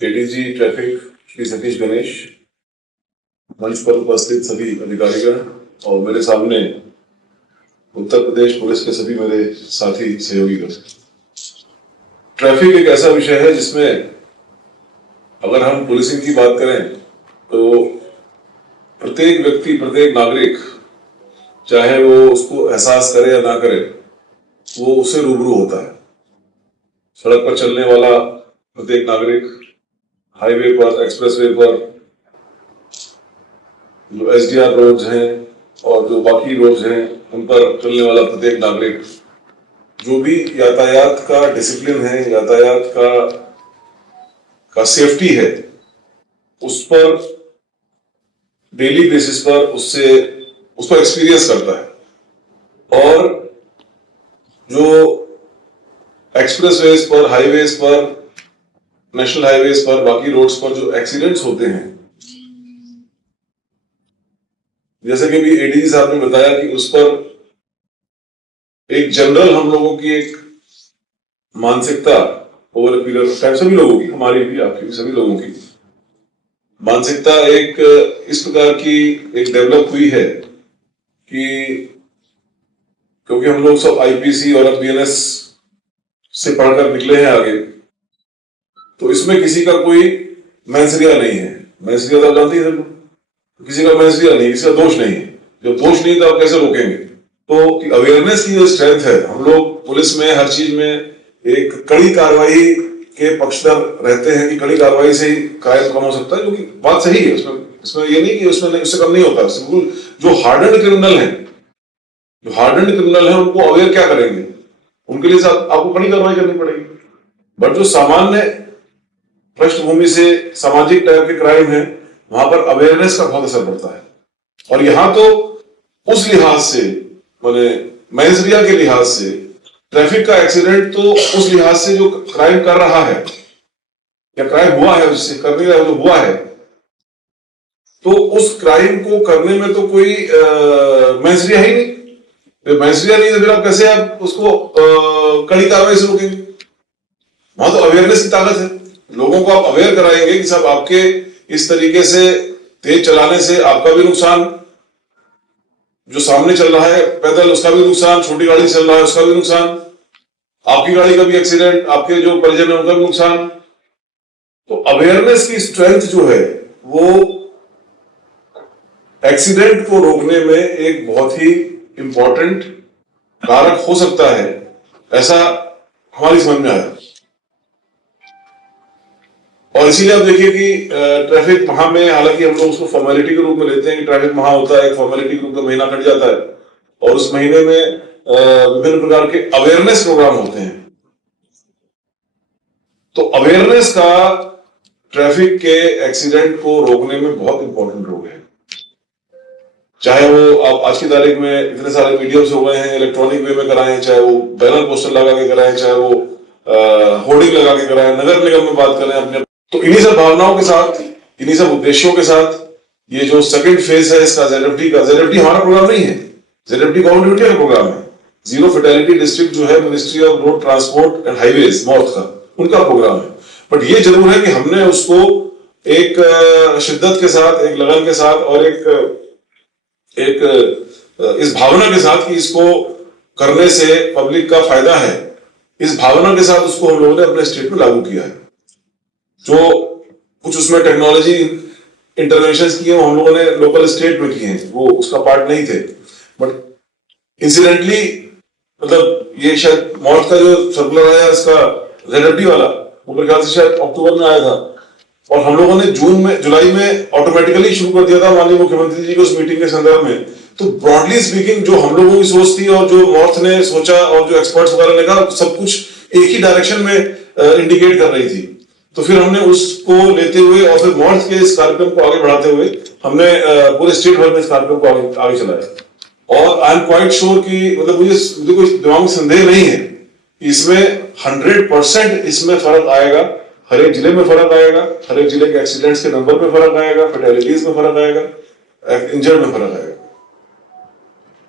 ADG traffic Shri Satish Ganesh, मंच पर उपस्थित सभी अधिकारीगण और मेरे सामने उत्तर प्रदेश पुलिस के सभी मेरे साथी सहयोगीगण। ट्रैफिक एक ऐसा विषय है जिसमें अगर हम पुलिसिंग की बात करें तो प्रत्येक व्यक्ति, प्रत्येक नागरिक, चाहे वो उसको एहसास करे या ना करे, वो उससे रूबरू होता है। सड़क पर चलने वाला प्रत्येक नागरिक, हाईवे पर, एक्सप्रेसवे पर, जो एसडीआर रोड्स हैं और जो बाकी रोड्स हैं उन पर चलने वाला प्रत्येक नागरिक, जो भी यातायात का डिसिप्लिन है, यातायात का सेफ्टी है, उस पर डेली बेसिस पर उसको एक्सपीरियंस करता है। और जो एक्सप्रेसवेज पर, हाईवेज पर, नेशनल हाईवेज पर, बाकी रोड्स पर जो एक्सीडेंट्स होते हैं, जैसे कि भी एडीजी साहब ने बताया कि उस पर एक जनरल हम लोगों की एक मानसिकता over a period of time, सभी लोगों की, हमारी भी, आपकी भी, सभी लोगों की मानसिकता एक इस प्रकार की एक डेवलप हुई है कि क्योंकि हम लोग सब आईपीसी और बीएनएस से पढ़कर निकले हैं आगे, तो इसमें किसी का कोई मैंसरिया नहीं है। मैंसरिया तो जानते ही सब, किसी का मैंसरिया नहीं, किसी का दोष नहीं है। जब दोष नहीं तो आप कैसे रोकेंगे? तो अवेयरनेस की जो स्ट्रेंथ है, हम लोग पुलिस में हर चीज में एक कड़ी कार्रवाई के पक्षधर रहते हैं कि कड़ी कार्रवाई से ही क्राइम कम हो सकता है, जो कि बात सही है। इसमें ये नहीं कि उससे कम नहीं होता। सिंपल जो हार्डेंड क्रिमिनल है उनको अवेयर क्या करेंगे? उनके लिए आपको कड़ी कार्रवाई करनी पड़ेगी। बट जो सामान्य पृष्ठभूमि से सामाजिक टाइप के क्राइम है, वहां पर अवेयरनेस का बहुत असर पड़ता है। और यहां तो उस लिहाज से, माने मैंसरिया के लिहाज से, ट्रैफिक का एक्सीडेंट तो उस लिहाज से जो क्राइम कर रहा है या क्राइम हुआ है, उससे करने का जो हुआ है, तो उस क्राइम को करने में तो कोई मैंसरिया ही नहीं। मैंसरिया नहीं तो फिर आप कैसे आप उसको कड़ी कार्रवाई से रोकेंगे? वहां तो अवेयरनेस की ताकत है। लोगों को आप अवेयर कराएंगे कि साहब आपके इस तरीके से तेज चलाने से आपका भी नुकसान, जो सामने चल रहा है पैदल उसका भी नुकसान, छोटी गाड़ी चल रहा है उसका भी नुकसान, आपकी गाड़ी का भी एक्सीडेंट, आपके जो परिजन है उनका भी नुकसान। तो अवेयरनेस की स्ट्रेंथ जो है वो एक्सीडेंट को रोकने में एक बहुत ही इंपॉर्टेंट कारक हो सकता है, ऐसा हमारी समझ में आया। और इसीलिए आप देखिए कि ट्रैफिक माह में, हालांकि हम लोग उसको फॉर्मेलिटी के रूप में लेते हैं कि ट्रैफिक माह होता है, एक फॉर्मेलिटी के रूप में महीना कट जाता है, और उस महीने में विभिन्न प्रकार के अवेयरनेस प्रोग्राम होते हैं। तो अवेयरनेस का ट्रैफिक के एक्सीडेंट को रोकने में बहुत इंपॉर्टेंट रोल है। चाहे वो आप आज की तारीख में इतने सारे मीडियम्स हो गए हैं, इलेक्ट्रॉनिक वे में कराएं, चाहे वो बैनर पोस्टर लगा के कराएं, चाहे वो होर्डिंग लगा के कराएं, नगर निगम में बात करें अपने। तो इन्हीं सब भावनाओं के साथ, इन्हीं सब उद्देश्यों के साथ ये जो सेकंड फेज है इसका, जेडएफटी हमारा प्रोग्राम नहीं है, जेडएफटी गवर्नमेंट ऑफ इंडिया का प्रोग्राम है। जीरो फेटेलिटी डिस्ट्रिक्ट जो है ministry of road transport and highways north का, उनका प्रोग्राम है। बट ये जरूर है कि हमने उसको एक शिद्दत के साथ, एक लगन के साथ और एक इस भावना के साथ कि इसको करने से पब्लिक का फायदा है, इस भावना के साथ उसको हम लोगों ने अपने स्टेट में लागू किया है। जो कुछ उसमें टेक्नोलॉजी इंटरवेंशंस किए हम लोगों ने लोकल स्टेट में किए हैं, वो उसका पार्ट नहीं थे। बट इंसिडेंटली, मतलब ये शायद मौत का जो सर्कुलर आया इसका जेडएफटी वाला, वो मेरे ख्याल से शायद अक्टूबर में आया था, और हम लोगों ने जुलाई में ऑटोमेटिकली शुरू कर दिया था माननीय मुख्यमंत्री जी को उस मीटिंग के संदर्भ में। तो ब्रॉडली स्पीकिंग जो हम लोगों की सोच थी और जो नॉर्थ ने सोचा और जो एक्सपर्ट्स वगैरह ने कहा, सब कुछ एक ही डायरेक्शन में इंडिकेट कर रही थी। तो फिर हमने उसको लेते हुए और फिर नॉर्थ के इस कार्यक्रम को आगे बढ़ाते हुए हमने पूरे स्टेट भर में इस कार्यक्रम को आगे चलाया। और आई एम क्वाइट श्योर कि, मतलब मुझे कोई दिमाग में संदेह नहीं है कि इसमें 100% इसमें फर्क आएगा। हर एक जिले में फर्क आएगा, हर एक जिले के एक्सीडेंट्स के नंबर में फर्क आएगा, फैटेलिटीज में फर्क आएगा, इंजर्ड में फर्क आएगा।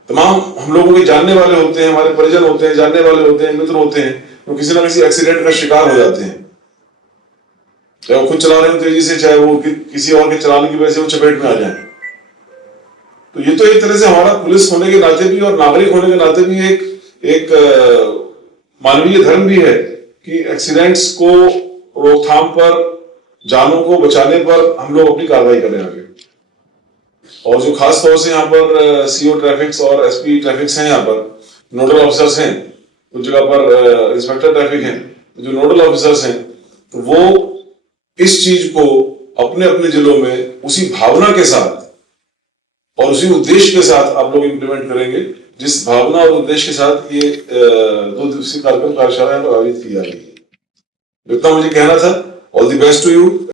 तमाम हम लोगों के जानने वाले होते हैं, हमारे परिजन होते हैं, जानने वाले होते हैं, मित्र होते हैं, तो किसी ना किसी एक्सीडेंट का शिकार हो जाते हैं। चाहे वो खुद चला रहे हो तेजी से, चाहे वो किसी और के चलाने की वजह से वो चपेट में आ जाए। तो ये तो एक तरह से हमारा पुलिस होने के नाते भी और नागरिक होने के नाते भी एक मानवीय धर्म भी है कि एक्सीडेंट्स को रोकथाम पर, जानों को बचाने पर हम लोग अपनी कार्रवाई करें आगे। और जो खास तौर से यहाँ पर सीओ ट्रैफिक्स और एसपी ट्रैफिक्स हैं, यहाँ पर नोडल ऑफिसर्स हैं, कुछ जगह पर इंस्पेक्टर ट्रैफिक हैं, जो नोडल ऑफिसर्स हैं, तो वो इस चीज को अपने अपने जिलों में उसी भावना के साथ और उसी उद्देश्य के साथ आप लोग इम्प्लीमेंट करेंगे जिस भावना और उद्देश्य के साथ ये 2 दिवसीय कार्यक्रम कार्यशाला आयोजित की जा रही है। इतना मुझे कहना था। All the best to you.